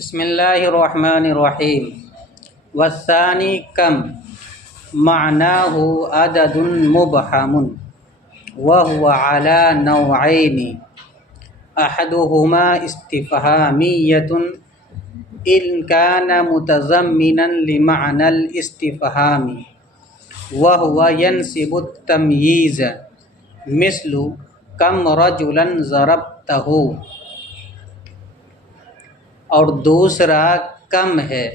بسم اللہ الرحمن الرحیم والثانی کم معناہ عدد مبہم وهو على نوعین احدہما استفہامیۃ ان کان متضمنا لمعنى الاستفہام وهو ينسب التمییز مثل کم رجلا ضربتہ، اور دوسرا کم ہے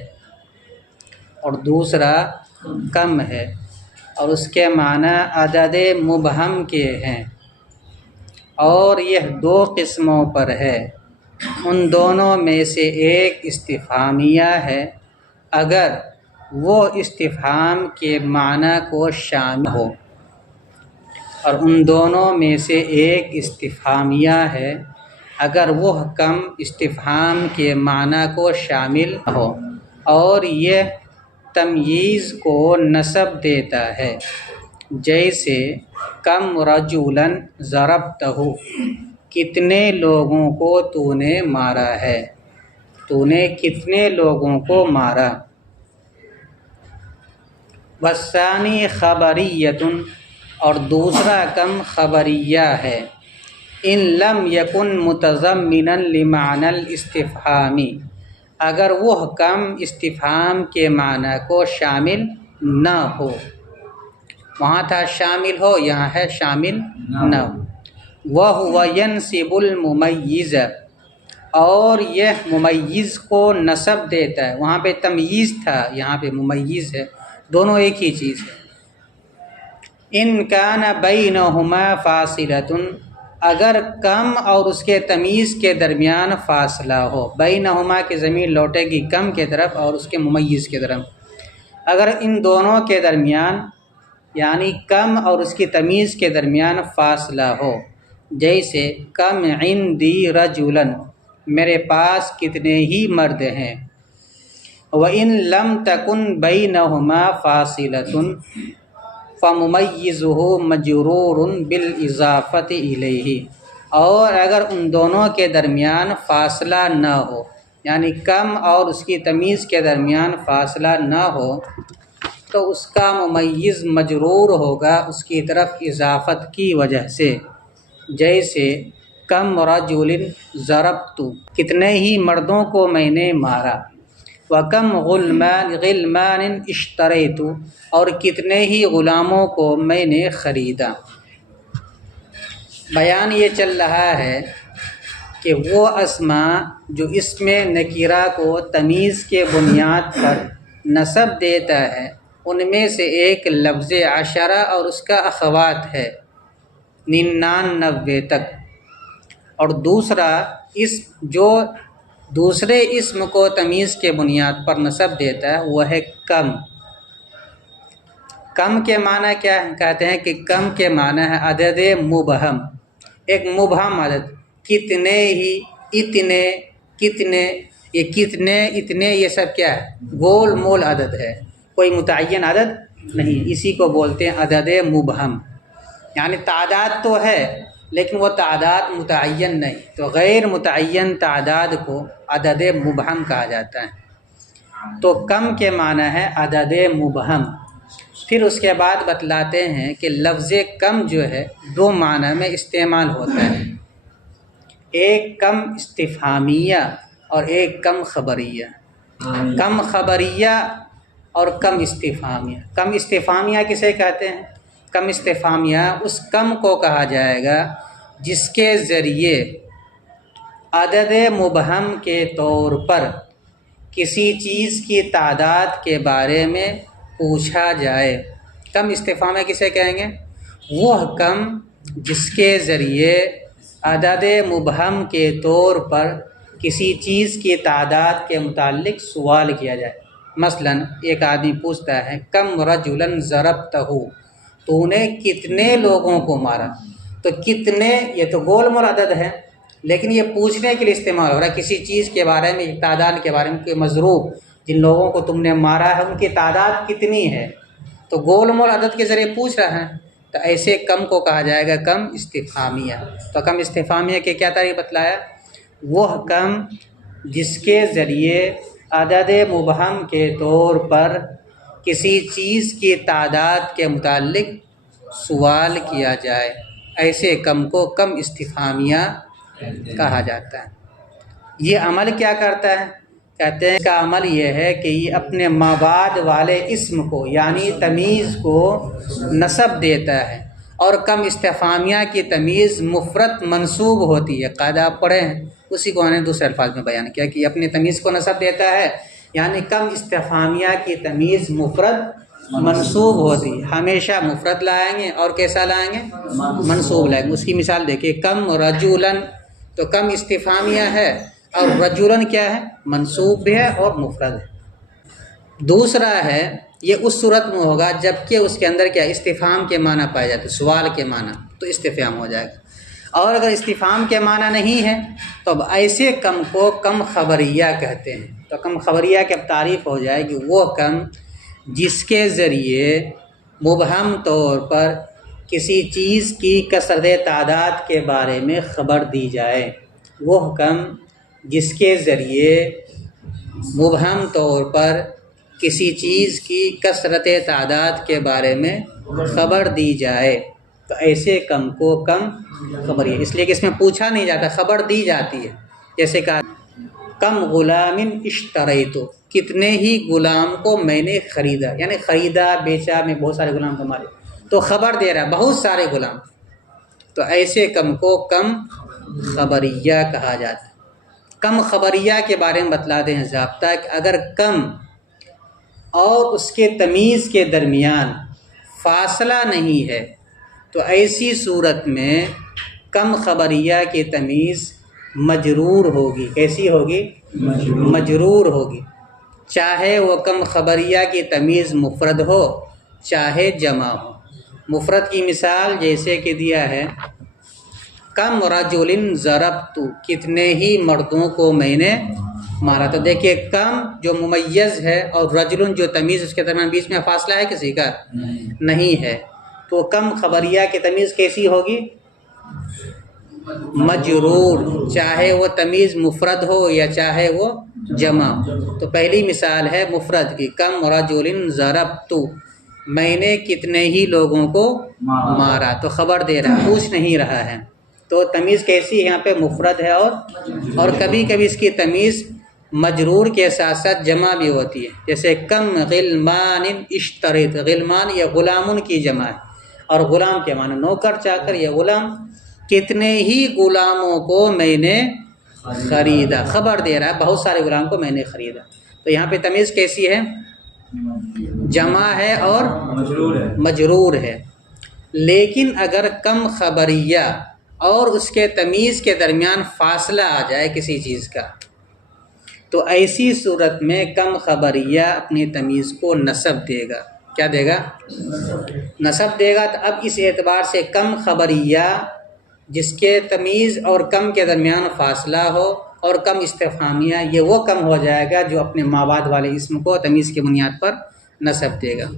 اور اس کے معنی عدد مبہم کے ہیں، اور یہ دو قسموں پر ہے۔ ان دونوں میں سے ایک استفہامیہ ہے اگر وہ استفہام کے معنی کو شامل ہو، اور ان دونوں میں سے ایک استفہامیہ ہے اگر وہ کم استفہام کے معنی کو شامل ہو، اور یہ تمییز کو نسب دیتا ہے، جیسے کم رجلا ضربتہ، کتنے لوگوں کو تو نے مارا ہے، تو نے کتنے لوگوں کو مارا۔ والثانی خبریۃ، اور دوسرا کم خبریہ ہے، ان لم یکن متضمنا لمعنى الاستفہام، اگر وہ کم استفہام کے معنی کو شامل نہ ہو۔ وہاں تھا شامل ہو، یہاں ہے شامل نہ ہو۔ وَهُوَ يَنْسِبُ الْمُمَيِّزَ، اور یہ ممیز کو نسب دیتا ہے۔ وہاں پہ تمییز تھا، یہاں پہ ممیز ہے، دونوں ایک ہی چیز ہے۔ ان کان بینہما فاصلۃ، اگر کم اور اس کے تمییز کے درمیان فاصلہ ہو۔ بینہما کی ضمیر لوٹے گی کم کے طرف اور اس کے ممیز کی طرف۔ اگر ان دونوں کے درمیان یعنی کم اور اس کی تمییز کے درمیان فاصلہ ہو، جیسے کم عندی رجلا، میرے پاس کتنے ہی مرد ہیں۔ وَإِن لَمْ تَكُنْ بَيْنَهُمَا فَاصِلَةٌ فَمُمَيِّزُهُ مَجْرُورٌ بِالْإِضَافَةِ إِلَيْهِ، اور اگر ان دونوں کے درمیان فاصلہ نہ ہو، یعنی کم اور اس کی تمییز کے درمیان فاصلہ نہ ہو، تو اس کا ممیز مجرور ہوگا اس کی طرف اضافت کی وجہ سے، جیسے کم رجل ضربت، کتنے ہی مردوں کو میں نے مارا۔ وَكَمْ غِلْمَانٍ اشْتَرَيْتُ، اور کتنے ہی غلاموں کو میں نے خریدا۔ بیان یہ چل رہا ہے کہ وہ اسماء جو اسم نکرہ کو تمییز کے بنیاد پر نسب دیتا ہے، ان میں سے ایک لفظ عشرہ اور اس کا اخوات ہے 99 تک، اور دوسرا اسم جو دوسرے اسم کو تمییز کے بنیاد پر نسب دیتا ہے وہ ہے کم۔ کم کے معنی کیا ہے؟ کہتے ہیں کہ کم کے معنی ہے عدد مبہم، ایک مبہم عدد، کتنے ہی، اتنے، کتنے، یہ کتنے، اتنے، یہ سب کیا ہے؟ گول مول عدد ہے، کوئی متعین عدد نہیں، اسی کو بولتے ہیں عدد مبہم۔ یعنی تعداد تو ہے لیکن وہ تعداد متعین نہیں، تو غیر متعین تعداد کو عدد مبہم کہا جاتا ہے۔ تو کم کے معنی ہے عدد مبہم۔ پھر اس کے بعد بتلاتے ہیں کہ لفظ کم جو ہے دو معنی میں استعمال ہوتا ہے، ایک کم استفہامیہ اور ایک کم خبریہ۔ کم خبریہ اور کم استفہامیہ۔ کم استفہامیہ کسے کہتے ہیں؟ کم استفہامیہ اس کم کو کہا جائے گا جس کے ذریعے عدد مبہم کے طور پر کسی چیز کی تعداد کے بارے میں پوچھا جائے۔ کم استفہامیہ کسے کہیں گے؟ وہ کم جس کے ذریعے عدد مبہم کے طور پر کسی چیز کی تعداد کے متعلق سوال کیا جائے۔ مثلا ایک آدمی پوچھتا ہے کم رجلا ضربتہ، تو نے کتنے لوگوں کو مارا؟ تو کتنے یہ تو گول مول عدد ہے، لیکن یہ پوچھنے کے لیے استعمال ہو رہا ہے کسی چیز کے بارے میں، تعداد کے بارے میں، کوئی مضروب جن لوگوں کو تم نے مارا ہے ان کی تعداد کتنی ہے، تو گول مول عدد کے ذریعے پوچھ رہا ہے، تو ایسے کم کو کہا جائے گا کم استفہامیہ۔ تو کم استفہامیہ کے کیا تعریف بتلایا؟ وہ کم جس کے ذریعے عدد مبہم کے طور پر کسی چیز کی تعداد کے متعلق سوال کیا جائے، ایسے کم کو کم استفہامیہ کہا جاتا ہے۔ یہ عمل کیا کرتا ہے؟ کہتے ہیں کا عمل یہ ہے کہ یہ اپنے مابعد والے اسم کو یعنی تمیز کو نسب دیتا ہے، اور کم استفہامیہ کی تمیز مفرد منصوب ہوتی ہے۔ قاعدہ آپ پڑھے ہیں، اسی کو انہوں نے دوسرے الفاظ میں بیان کیا کہ یہ اپنے تمیز کو نسب دیتا ہے، یعنی کم استفہامیہ کی تمیز مفرد منصوب ہوتی ہے۔ ہمیشہ مفرد لائیں گے اور کیسا لائیں گے؟ منصوب لائیں گے۔ اس کی مثال دیکھیے، کم رجولن، تو کم استفہامیہ ہے، اور رجولن کیا ہے؟ منصوب بھی ہے اور مفرد ہے۔ دوسرا ہے یہ اس صورت میں ہوگا جب کہ اس کے اندر کیا استفہام کے معنی پائے جاتے، سوال کے معنی، تو استفہام ہو جائے گا۔ اور اگر استفہام کے معنی نہیں ہے تو اب ایسے کم کو کم خبریہ کہتے ہیں۔ تو کم خبریہ کی اب تعریف ہو جائے گی وہ کم جس کے ذریعے مبہم طور پر کسی چیز کی کثرت تعداد کے بارے میں خبر دی جائے، وہ کم جس کے ذریعے مبہم طور پر کسی چیز کی کثرت تعداد کے بارے میں خبر دی جائے، تو ایسے کم کو کم خبریہ، اس لیے کہ اس میں پوچھا نہیں جاتا، خبر دی جاتی ہے۔ جیسے کہا کم غلام اشتریت، کتنے ہی غلام کو میں نے خریدا، یعنی خریدا بیچا، میں بہت سارے غلام کو مارے، تو خبر دے رہا ہے بہت سارے غلام، تو ایسے کم کو کم خبریہ کہا جاتا ہے۔ کم خبریہ کے بارے میں بتلاتے ہیں ضابطہ کہ اگر کم اور اس کے تمیز کے درمیان فاصلہ نہیں ہے تو ایسی صورت میں کم خبریہ کی تمیز مجرور ہوگی۔ کیسی ہوگی؟ مجرور ہوگی، چاہے وہ کم خبریہ کی تمیز مفرد ہو چاہے جمع ہو۔ مفرد کی مثال جیسے کہ دیا ہے کم رجل ضربت، کتنے ہی مردوں کو میں نے مارا۔ تو دیکھیے کم جو ممیز ہے اور رجل جو تمیز، اس کے درمیان بیچ میں فاصلہ ہے کسی کا؟ نہیں ہے، تو کم خبریہ کی تمیز کیسی ہوگی؟ مجرور، چاہے وہ تمیز مفرد ہو یا چاہے وہ جمع ہو۔ تو پہلی مثال ہے مفرد کی، کم رجل ضربت، میں نے کتنے ہی لوگوں کو مارا، تو خبر دے رہا ہے، پوچھ نہیں رہا ہے، تو تمیز کیسی ہے؟ یہاں پہ مفرد ہے، اور کبھی کبھی اس کی تمیز مجرور کے ساتھ ساتھ جمع بھی ہوتی ہے، جیسے کم غلمان اشتریت، غلمان یا غلامن کی جمع ہے، اور غلام کے معنی نوکر چاکر یا غلام، کتنے ہی غلاموں کو میں نے خریدا، خبر دے رہا ہے بہت سارے غلام کو میں نے خریدا۔ تو یہاں پہ تمیز کیسی ہے؟ جمع ہے اور مجرور ہے۔ لیکن اگر کم خبریہ اور اس کے تمیز کے درمیان فاصلہ آ جائے کسی چیز کا، تو ایسی صورت میں کم خبریہ اپنی تمیز کو نسب دے گا۔ کیا دے گا؟ نسب دے گا۔ تو اب اس اعتبار سے کم خبریہ جس کے تمیز اور کم کے درمیان فاصلہ ہو اور کم استفہامیہ، یہ وہ کم ہو جائے گا جو اپنے مابعد والے اسم کو تمیز کی بنیاد پر نسب دے گا۔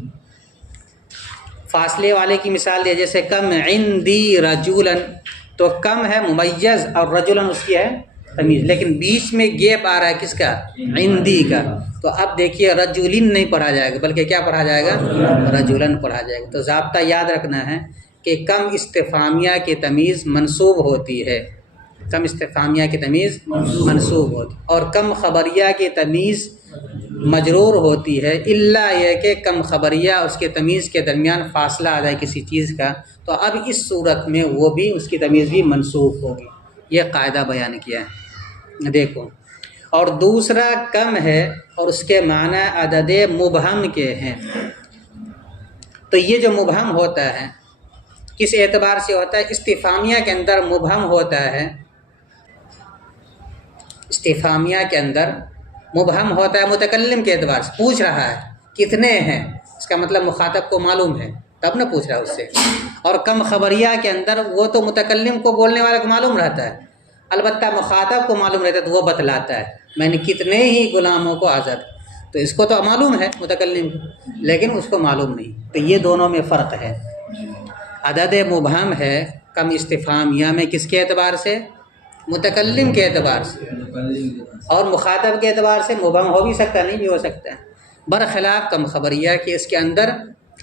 فاصلے والے کی مثال دے، جیسے کم عندی رجولن، تو کم ہے ممیز اور رجولن اس کی ہے تمیز، لیکن بیچ میں گیپ آ رہا ہے کس کا؟ عندی کا۔ تو اب دیکھیے رجولن نہیں پڑھا جائے گا بلکہ کیا پڑھا جائے گا؟ رجولن پڑھا جائے گا۔ تو ضابطہ یاد رکھنا ہے کہ کم استفہامیہ کی تمیز منصوب ہوتی ہے، کم استفہامیہ کی تمیز منصوب ہوتی ہے، اور کم خبریہ کی تمیز مجرور ہوتی ہے، الا یہ کہ کم خبریہ اس کے تمیز کے درمیان فاصلہ آ جائے کسی چیز کا، تو اب اس صورت میں وہ بھی اس کی تمیز بھی منصوب ہوگی۔ یہ قاعدہ بیان کیا ہے، دیکھو۔ اور دوسرا کم ہے اور اس کے معنی عدد مبہم کے ہیں۔ تو یہ جو مبہم ہوتا ہے کس اعتبار سے ہوتا ہے؟ استفہامیہ کے اندر مبہم ہوتا ہے، استفہامیہ کے اندر مبہم ہوتا ہے متکلم کے اعتبار سے، پوچھ رہا ہے کتنے ہیں، اس کا مطلب مخاطب کو معلوم ہے تب نہ پوچھ رہا ہے اس سے۔ اور کم خبریہ کے اندر وہ تو متکلم کو، بولنے والے کو معلوم رہتا ہے، البتہ مخاطب کو معلوم رہتا ہے تو وہ بتلاتا ہے میں نے کتنے ہی غلاموں کو آزاد، تو اس کو تو معلوم ہے متکلم کو، لیکن اس کو معلوم نہیں۔ تو یہ دونوں میں فرق ہے۔ عدد مبہم ہے کم استفہامیہ میں کس کے اعتبار سے؟ متکلم کے اعتبار سے، اور مخاطب کے اعتبار سے مبہم ہو بھی سکتا نہیں بھی ہو سکتا ہے، برخلاف کم خبریہ کہ اس کے اندر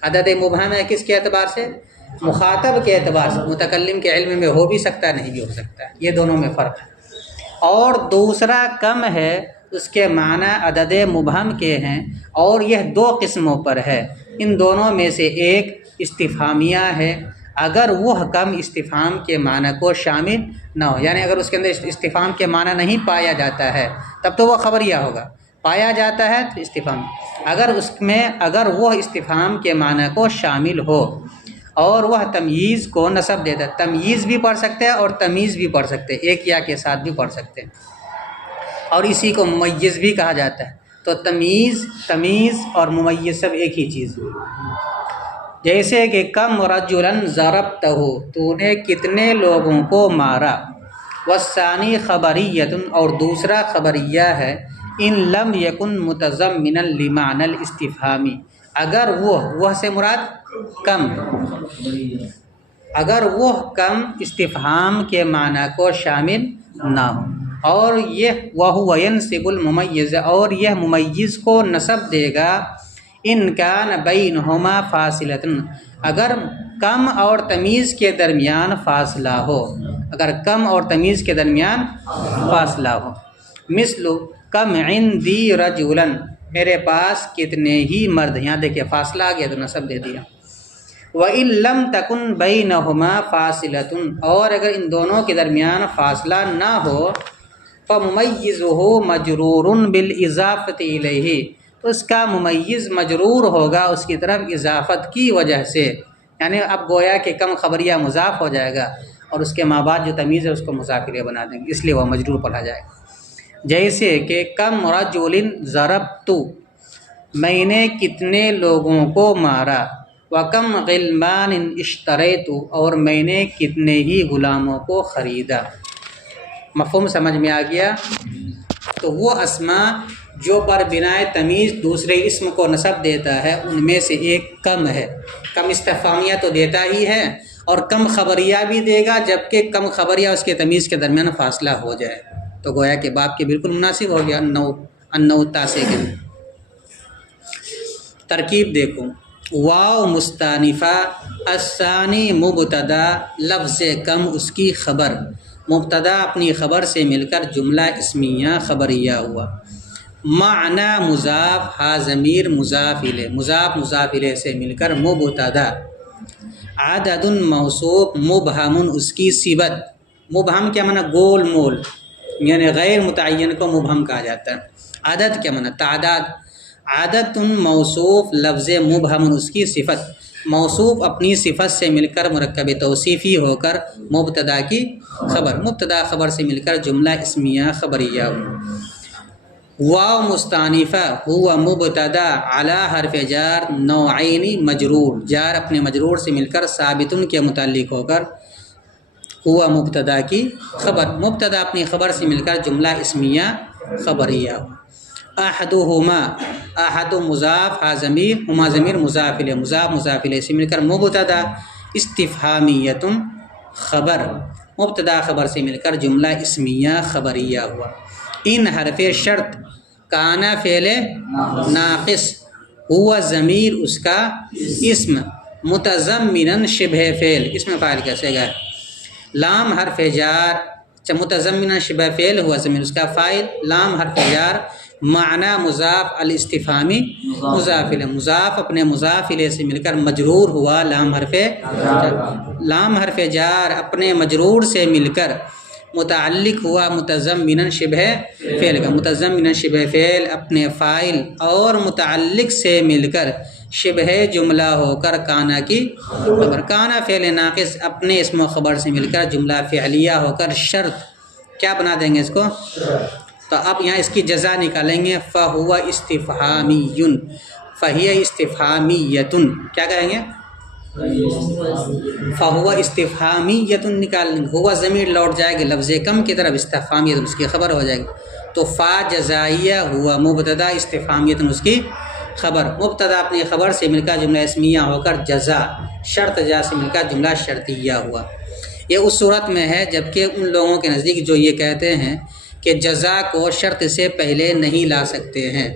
عدد مبہم ہے کس کے اعتبار سے؟ مخاطب کے اعتبار سے، متکلم کے علم میں ہو بھی سکتا ہے نہیں بھی ہو سکتا ہے، یہ دونوں میں فرق ہے۔ اور دوسرا کم ہے، اس کے معنی عدد مبہم کے ہیں، اور یہ دو قسموں پر ہے۔ ان دونوں میں سے ایک استفہامیہ ہے، اگر وہ کم استفہام کے معنی کو شامل نہ ہو، یعنی اگر اس کے اندر استفہام کے معنی نہیں پایا جاتا ہے تب تو وہ خبریہ ہوگا، پایا جاتا ہے تو استفہام، اگر وہ استفہام کے معنی کو شامل ہو اور وہ تمییز کو نسب دیتا ہے، تمییز بھی پڑھ سکتے ہیں اور تمیز بھی پڑھ سکتے ہیں، ایک یا کے ساتھ بھی پڑھ سکتے ہیں، اور اسی کو ممیز بھی کہا جاتا ہے۔ تو تمیز اور ممیز سب ایک ہی چیز ہے۔ جیسے کہ کم رجلاً ضربتہ، تو نے کتنے لوگوں کو مارا، والثانی خبریۃ، اور دوسرا خبریہ ہے، ان لم یکن متضمنا لمعنی الاستفہامی، اگر وہ سے مراد کم، اگر وہ کم استفہام کے معنی کو شامل نہ ہو، اور یہ وَهُوَ يَنْصِبُ الْمُمَيِّزَ، اور یہ ممیز کو نسب دے گا، ان کان بینہما فاصلۃ، اگر کم اور تمیز کے درمیان فاصلہ ہو، اگر کم اور تمیز کے درمیان فاصلہ ہو، مثل کم عندی رجلا، میرے پاس کتنے ہی مرد، یہاں دیکھیں فاصلہ آ گیا تو نسب دے دیا۔ وَإِن لَمْ تَكُنْ بَيْنَهُمَا فَاصِلَةٌ، اور اگر ان دونوں کے درمیان فاصلہ نہ ہو، فَمُمَيِّزُهُ مَجْرُورٌ بِالْإِضَافَةِ إِلَيْهِ، تو اس کا ممیز مجرور ہوگا اس کی طرف اضافت کی وجہ سے، یعنی اب گویا کہ کم خبریہ مضاف ہو جائے گا اور اس کے ماں بعد جو تمیز ہے اس کو مضاف الیہ بنا دیں گے، اس لیے وہ مجرور پڑھا جائے گا۔ جیسے کہ کم رجل ضربت، میں نے کتنے لوگوں کو مارا، وَكَمْ غِلْمَانٍ اشْتَرَيْتُ، اور میں نے کتنے ہی غلاموں کو خریدا۔ مفہوم سمجھ میں آ گیا؟ تو وہ اسماء جو پر بنائے تمیز دوسرے اسم کو نسب دیتا ہے ان میں سے ایک کم ہے، کم استفہامیہ تو دیتا ہی ہے اور کم خبریہ بھی دے گا، جبکہ کم خبریہ اس کے تمیز کے درمیان فاصلہ ہو جائے، تو گویا کہ باب کے بالکل مناسب ہو گیا۔ النوع تاسع کے ترکیب دیکھو، واو مستانفہ، الثانی مبتدا، لفظ کم اس کی خبر، مبتدا اپنی خبر سے مل کر جملہ اسمیہ خبریہ ہوا، معنی مضاف، ہا ضمیر مضاف الیہ، مضاف الیہ سے مل کر مبتدا، عدد موصوف، مبہم اس کی صفت، مبہم کیا معنی؟ گول مول، یعنی غیر متعین کو مبہم کہا جاتا ہے۔ عدد کیا معنی؟ تعداد، عدد موصوف، لفظ مبہم اس کی صفت، موصوف اپنی صفت سے مل کر مرکب توصیفی ہو کر مبتدا کی خبر، مبتدا خبر سے مل کر جملہ اسمیہ خبریہ ہو۔ واو مستانفہ، ہوا مبتدا، علی حرف جار، نوعین مجرور، جار اپنے مجرور سے مل کر ثابتن کے متعلق ہو کر ہوا مبتدا کی خبر، مبتدا اپنی خبر سے مل کر جملہ اسمیہ خبریہ ہو۔ احدہما، احد مضاف، ہا ضمیر، ہما ضمیر مضاف الیہ، مضاف الیہ سے مل کر مبتدا استفہامیۃ خبر، مبتدا خبر سے مل کر جملہ اسمیہ خبریہ ہوا۔ ان حرف شرط، کانا فعل ناقص، ہوا ضمیر اس کا اسم، متضمنا شبہ فعل، اسم فاعل کیسے گا، لام حرف جار، متضمنا شبہ فعل ہوا ضمیر اس کا فاعل، لام حرف جار، معنی مضاف، الاستفہامی مضاف الیہ، مضاف اپنے مضاف الیہ سے مل کر مجرور ہوا، لام حرف جار اپنے مجرور سے مل کر متعلق ہوا متضمنا شبہ فعل کا، متضمنا شبہ فعل اپنے فاعل اور متعلق سے مل کر شبہ جملہ ہو کر کانا کی خبر، کانا فعل ناقص اپنے اسم و خبر سے مل کر جملہ فعلیہ ہو کر شرط کیا بنا دیں گے اس کو، تو اب یہاں اس کی جزا نکالیں گے، فَهُوَ اسْتِفْهَامِيٌّ، فَهِيَ اسْتِفْهَامِيَّةٌ، کیا کہیں گے، فَهُوَ اسْتِفْهَامِيَّةٌ نکال لیں گے، ہوا ضمیر لوٹ جائے گا لفظ کم کی طرف، استفہامیت اس کی خبر ہو جائے گی، تو فا جزائیہ ہوا مبتدا، استفہامیت اس کی خبر، مبتدا اپنی خبر سے مل کر جملہ اسمیہ ہو کر جزا، شرط جا سے مل کر جملہ شرطیہ ہوا۔ یہ اس صورت میں ہے جبکہ ان لوگوں کے نزدیک جو یہ کہتے ہیں کہ جزا کو شرط سے پہلے نہیں لا سکتے ہیں،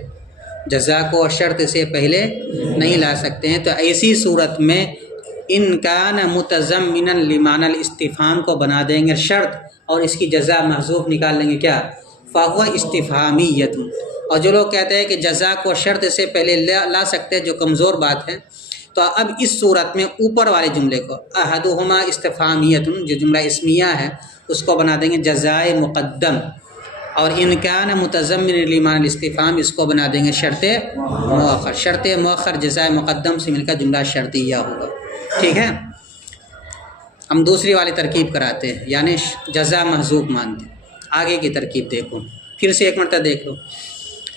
جزا کو شرط سے پہلے نہیں لا سکتے ہیں، تو ایسی صورت میں ان کان متضمنا لمعنی الاستفہام کو بنا دیں گے شرط اور اس کی جزا محذوف نکال لیں گے کیا، فہو استفہامیۃ۔ اور جو لوگ کہتے ہیں کہ جزا کو شرط سے پہلے لا سکتے ہیں، جو کمزور بات ہے، تو اب اس صورت میں اوپر والے جملے کو احدہما استفہامیۃ، جو جملہ اسمیہ ہے، اس کو بنا دیں گے جزائے مقدم، اور ان کان متضمن لمعنی الاستفہام اس کو بنا دیں گے شرط مؤخر۔ شرط مؤخر جزائے مقدم سے مل کر جملہ شرطیہ ہوگا، ٹھیک ہے۔ ہم دوسری والی ترکیب کراتے ہیں، یعنی جزا محذوف مانتے ہیں۔ آگے کی ترکیب دیکھو، پھر سے ایک مرتبہ دیکھ لو۔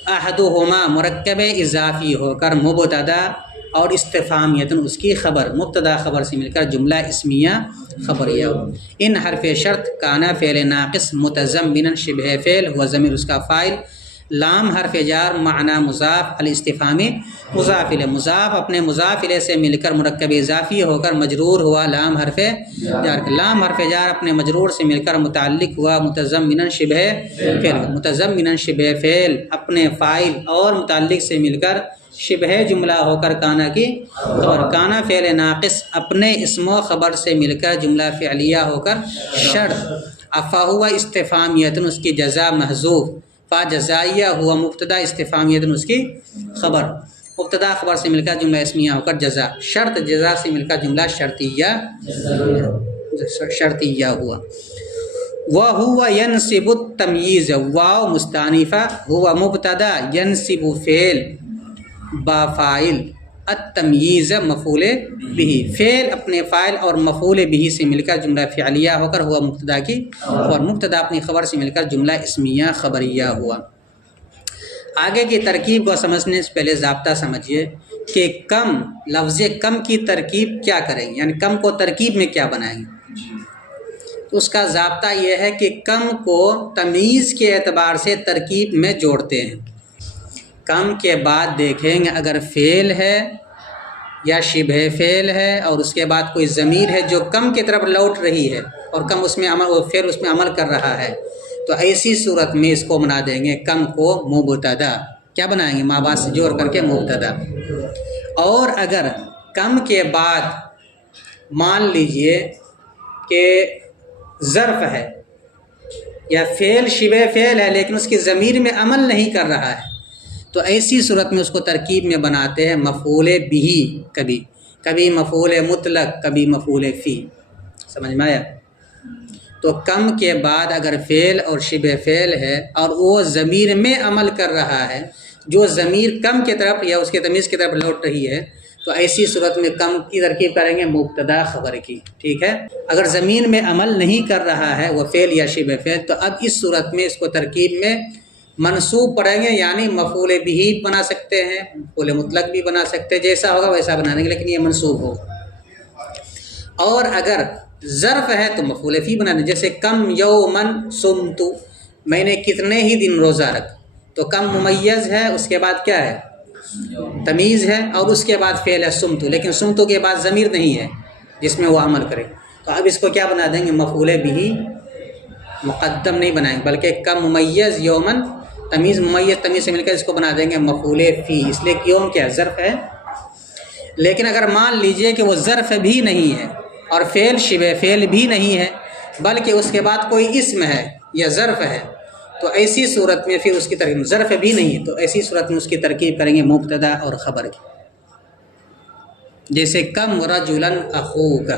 احدہما مرکب اضافی ہو کر مبتدا اور استفہامیت اس کی خبر، مبتدا خبر سے مل کر جملہ اسمیہ خبریہ ہو۔ ان حرف شرط کانا فعل ناقص متضمنا شبہ فعل ہوا ضمیر اس کا فاعل، لام حرف جار معنی مضاف الاستفہامی مضاف الیہ، مضاف اپنے مضاف الیہ سے مل کر مرکب اضافی ہو کر مجرور ہوا لام حرف جار، لام حرف جار اپنے مجرور سے مل کر متعلق ہوا متضمنا شبہ فعل، متضمنا شبہ فعل اپنے فاعل اور متعلق سے مل کر شبہ جملہ ہو کر کانا کی خبر، کانا فعل ناقص اپنے اسم و خبر سے مل کر جملہ فعلیہ ہو کر شرط، فہو استفہامیۃ اس کی جزا محذوف، فا جزائیہ ہوا مبتدا استفہامیۃ اس کی خبر، مبتدا خبر سے مل کر جملہ اسمیہ ہو کر جزا، شرط جزا سے مل کر جملہ شرطیہ ہوا۔ وَهُوَ يَنْصِبُ التَّمْيِيزَ، واو مستانفہ، ہوا مبتدا، ينصب فعل با فاعل، التمییز مفعول بہ، فعل اپنے فاعل اور مفعول بہ سے مل کر جملہ فعلیہ ہو کر ہوا مبتدا کی، اور مبتدا اپنی خبر سے مل کر جملہ اسمیہ خبریہ ہوا۔ آگے کی ترکیب کو سمجھنے سے پہلے ضابطہ سمجھیے کہ کم، لفظ کم کی ترکیب کیا کریں گے، یعنی کم کو ترکیب میں کیا بنائیں گے۔ اس کا ضابطہ یہ ہے کہ کم کو تمیز کے اعتبار سے ترکیب میں جوڑتے ہیں۔ کم کے بعد دیکھیں گے اگر فعل ہے یا شبہ فعل ہے اور اس کے بعد کوئی ضمیر ہے جو کم کی طرف لوٹ رہی ہے اور کم اس میں فعل اس میں عمل کر رہا ہے، تو ایسی صورت میں اس کو بنا دیں گے کم کو مبتدا، کیا بنائیں گے، ماں بعد سے جوڑ کر کے مبتدا۔ اور اگر کم کے بعد مان لیجئے کہ ظرف ہے یا فعل شبہ فعل ہے لیکن اس کی ضمیر میں عمل نہیں کر رہا ہے، تو ایسی صورت میں اس کو ترکیب میں بناتے ہیں مفعول بہ، کبھی مفعول مطلق، کبھی مفعول فی، سمجھ میں آیا۔ تو کم کے بعد اگر فعل اور شبہ فعل ہے اور وہ ضمیر میں عمل کر رہا ہے، جو ضمیر کم کی طرف یا اس کے تمیز کی طرف لوٹ رہی ہے، تو ایسی صورت میں کم کی ترکیب کریں گے مبتدا خبر کی، ٹھیک ہے۔ اگر ضمیر میں عمل نہیں کر رہا ہے وہ فعل یا شبہ فعل، تو اب اس صورت میں اس کو ترکیب میں منصوب پڑھیں گے، یعنی مفعول بہ بنا سکتے ہیں، مفعول مطلق بھی بنا سکتے ہیں، جیسا ہوگا ویسا بنا دیں گے، لیکن یہ منصوب ہوگا۔ اور اگر ظرف ہے تو مفعول فی بنا دیں، جیسے کم یومن صمت، میں نے کتنے ہی دن روزہ رکھا، تو کم ممیز ہے، اس کے بعد کیا ہے، تمیز ہے، اور اس کے بعد فعل ہے صمت، لیکن صمت کے بعد ضمیر نہیں ہے جس میں وہ عمل کرے، تو اب اس کو کیا بنا دیں گے، مفعول بہ مقدم نہیں بنائیں گے، بلکہ کم ممیز یومن، تمیز ممیز تمیز سے مل کر اس کو بنا دیں گے مفعول فی، اس لیے کہ یوم کیا ظرف ہے۔ لیکن اگر مان لیجئے کہ وہ ظرف بھی نہیں ہے اور فعل شبہ فعل بھی نہیں ہے بلکہ اس کے بعد کوئی اسم ہے یا ظرف ہے، تو ایسی صورت میں پھر اس کی ترکیب، ظرف بھی نہیں ہے تو ایسی صورت میں اس کی ترکیب کریں گے مبتدا اور خبر کی، جیسے کم رجلا اخوک،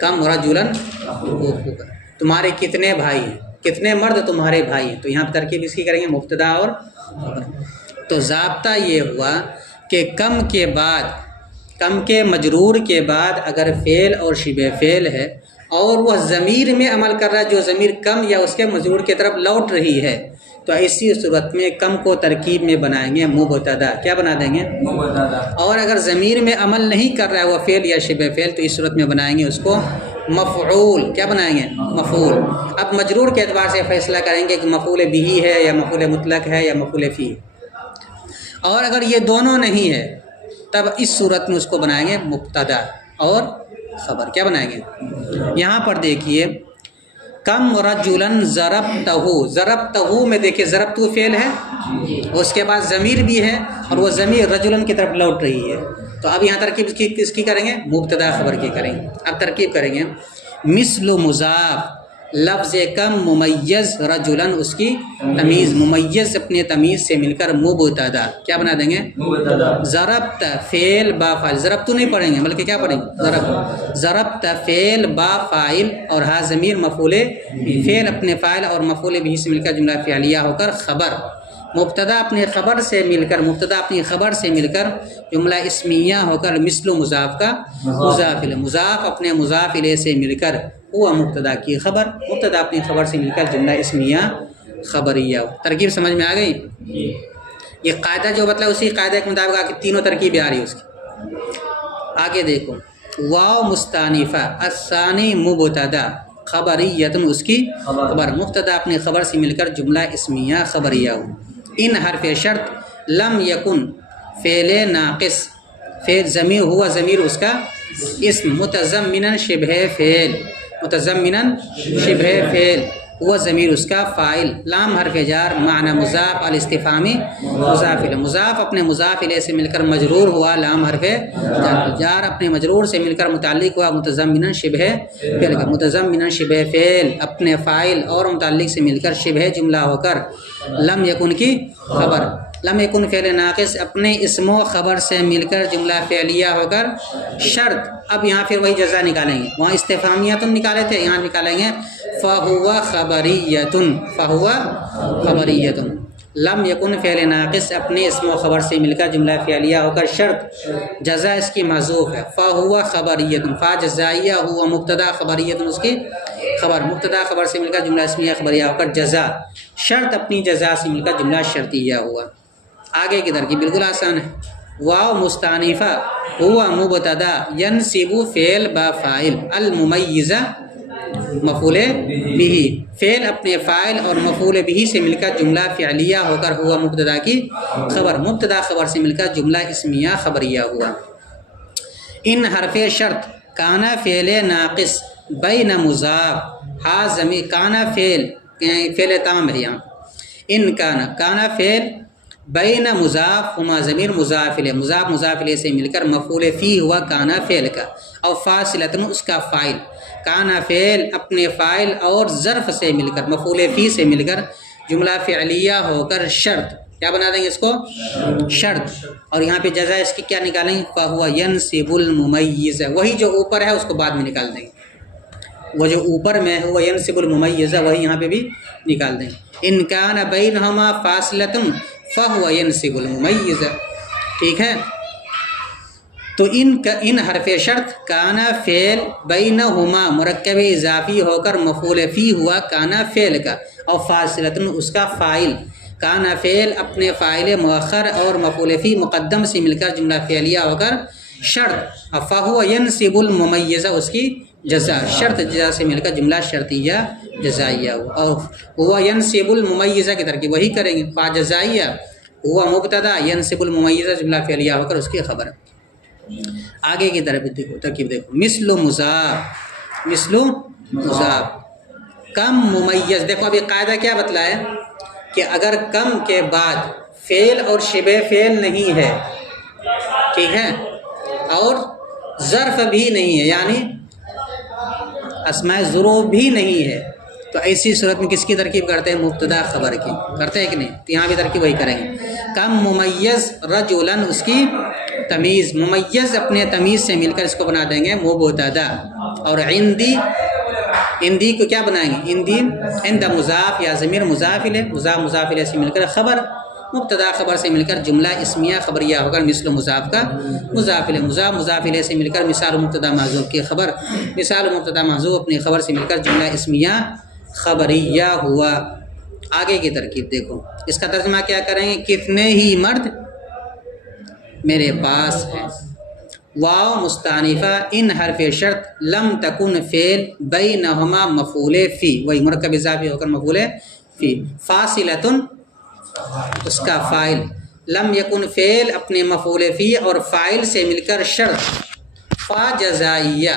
کم رجلا اخوک، تمہارے کتنے بھائی ہیں، کتنے مرد تمہارے بھائی ہیں، تو یہاں ترکیب اس کی کریں گے مبتدا اور خبر۔ تو ضابطہ یہ ہوا کہ کم کے بعد، کم کے مجرور کے بعد اگر فعل اور شبہ فعل ہے اور وہ ضمیر میں عمل کر رہا ہے جو ضمیر کم یا اس کے مجرور کی طرف لوٹ رہی ہے، تو ایسی صورت میں کم کو ترکیب میں بنائیں گے مبتدا، کیا بنا دیں گے مبتدا۔ اور اگر ضمیر میں عمل نہیں کر رہا ہے وہ فعل یا شبہ فعل، تو اس صورت میں بنائیں گے اس کو مفعول، کیا بنائیں گے مفعول۔ اب مجرور کے اعتبار سے فیصلہ کریں گے کہ مفعول بہ ہے یا مفعول مطلق ہے یا مفعول فی، اور اگر یہ دونوں نہیں ہے تب اس صورت میں اس کو بنائیں گے مبتدا اور خبر. کیا بنائیں گے یہاں پر دیکھیے کم رجلن ضربتہو. ضربتہو میں دیکھیے ضربتہو فعل ہے, اس کے بعد ضمیر بھی ہے اور وہ ضمیر رجلن کی طرف لوٹ رہی ہے. تو اب یہاں ترکیب کس کی کریں گے؟ مبتدا خبر کی کریں گے. اب ترکیب کریں گے مثل مضاف لفظ کم ممیز رجلن اس کی تمیز, ممیز اپنے تمیز سے مل کر مبتدا کیا بنا دیں گے؟ ضربت فعل با فاعل. ضربت نہیں پڑھیں گے بلکہ کیا پڑھیں گے؟ ضربت فعل با فاعل اور ہا ضمیر مفعول فعل اپنے فاعل اور مفعول به سے مل کر جملہ فعلیہ ہو کر خبر. مبتدا اپنے خبر سے مل کر مبتدا اپنی خبر سے مل کر جملہ اسمیہ ہو کر مثل مضاف کا مضاف الیہ. مضاف اپنے مضاف الیہ سے مل کر ہوا مبتدا کی خبر, مبتدا اپنی خبر سے مل کر جملہ اسمیہ خبریہ. ترکیب سمجھ میں آ گئی؟ یہ قاعدہ جو بتلا اسی قاعدے کے مطابق آ کے تینوں ترکیبیں آ رہی ہے اس کی. آگے دیکھو واو مستانفہ الثانی مبتدا خبریۃ اس کی خبر, مبتدا اپنی خبر سے مل کر جملہ اسمیہ خبریہ ہو. ان حرف شرط لم یکن فعل ناقص فعل ضمیر ہوا ضمیر اس کا اسم متضمنا شبہ فعل متضمنا شبہ فعل ہوا ضمیر اس کا فاعل. لام حرف جار معنی مضاف الاستفہامی مضاف الیہ. مضاف اپنے مضاف الیہ سے مل کر مجرور ہوا لام حرف جار. جار اپنے مجرور سے مل کر متعلق ہوا متضمنا شبہ فعل کا. متضمنا شبہ فعل اپنے فاعل اور متعلق سے مل کر شبہ جملہ ہو کر لم یکن کی خبر. لم یکن فعل ناقص اپنے اسم و خبر سے مل کر جملہ فعلیہ ہو کر شرط. اب یہاں پھر وہی جزا نکالیں گے, وہاں استفہامیہ نکالے تھے, یہاں نکالیں گے فہو خبریۃ. فہو خبریۃ لم یکن فعل ناقص اپنے اسم و خبر سے مل کر جملہ فعلیہ ہو کر شرط. جزا اس کی محذوف ہے. فہو خبریۃ فا جزائیہ ہوا مبتدا خبریۃ اس کی خبر. مبتدا خبر سے مل کر جملہ اسمیہ خبریہ ہو کر جزا. شرط اپنی جزا سے مل کر جملہ شرطیہ ہوا. آگے کی ترکیب بالکل آسان ہے. واو مستانفہ ہوا مبتدا ینصب فعل با فاعل الممیزہ مفعول به. فعل اپنے فاعل اور مفعول به سے مل کر جملہ فعلیہ ہو کر ہوا مبتدا کی خبر. مبتدا خبر سے مل کر جملہ اسمیہ خبریہ ہوا. ان حرف شرط کانا فعل ناقص بین مضاف ہا ضمیر. کانا فعل تام ہے یہاں. ان کانا فعل بین مضاف ہما ضمیر مضاف الیہ. مضاف مضاف الیہ سے مل کر مفعول فی ہوا کانا فعل کا اور فاصلۃ اس کا فاعل. کانا فعل اپنے فاعل اور ظرف سے مل کر مفعول فی سے مل کر جملہ فعلیہ ہو کر شرط. کیا بنا دیں گے اس کو؟ شرط. اور یہاں پہ جزا اس کی کیا نکالیں گے؟ فہو ینصب الممیز. وہی جو اوپر ہے اس کو بعد میں نکال دیں گے. وہ جو اوپر میں ہے وہ ینصب الممیز وہی یہاں پہ بھی نکال دیں گے. ان کان بینہما فاصلۃ فہو ینصب الممیز. ٹھیک ہے. تو ان حرف شرط کانا فعل بینہما مرکب اضافی ہو کر مفعول فی ہوا کانا فعل کا اور فاصلۃ اس کا فاعل. کانا فعل اپنے فاعل مؤخر اور مفعول فی مقدم سے مل کر جملہ فعلیہ ہو کر شرط. فہو ینصب الممیز اس کی جزا. شرط جزا سے مل کر جملہ شرطیہ جزائیہ ہوا. اور ہوا ینصب الممیزہ کی ترکیب وہی کریں گے. فا جزائیہ ہوا مبتدا ینصب الممیزہ جملہ فعلیہ ہو کر اس کی خبر. آگے کی طرف دیکھو ترکیب دیکھو مثل مضاف مثل مضاف کم ممیز. دیکھو ابھی قاعدہ کیا بتلایا کہ اگر کم کے بعد فعل اور شبہ فعل نہیں ہے, ٹھیک ہے, اور ظرف بھی نہیں ہے یعنی اسماء ظروف بھی نہیں ہے, تو ایسی صورت میں کس کی ترکیب کرتے ہیں؟ مبتدا خبر کی کرتے ہیں کہ نہیں؟ تو یہاں بھی ترکیب وہی کریں گے. کم ممیز رجلن اس کی تمیز. ممیز اپنے تمیز سے مل کر اس کو بنا دیں گے مبتدا. اور اندی کو کیا بنائیں گے؟ اندی عند مضاف یا ضمیر مضاف الیہ. مضاف مضاف الیہ سے مل کر خبر. مبتدا خبر سے مل کر جملہ اسمیہ خبریہ ہو کر مثل مضاف کا مضاف الیہ. مضاف مضاف الیہ سے مل کر مثال مبتدا محذوف کی خبر. مثال مبتدا محذوف اپنی خبر سے مل کر جملہ اسمیہ خبریہ ہوا. آگے کی ترکیب دیکھو. اس کا ترجمہ کیا کریں گے؟ کتنے ہی مرد میرے پاس ہیں. واو مستانفہ ان حرف شرط لم تکن فعل بینہما مفعول فی. وہی مرکب اضافی ہو کر مفعول فی. فاصلۃ اس کا فاعل. لم یکن فعل اپنے مفعول فی اور فاعل سے مل کر شرط. فا جزائیہ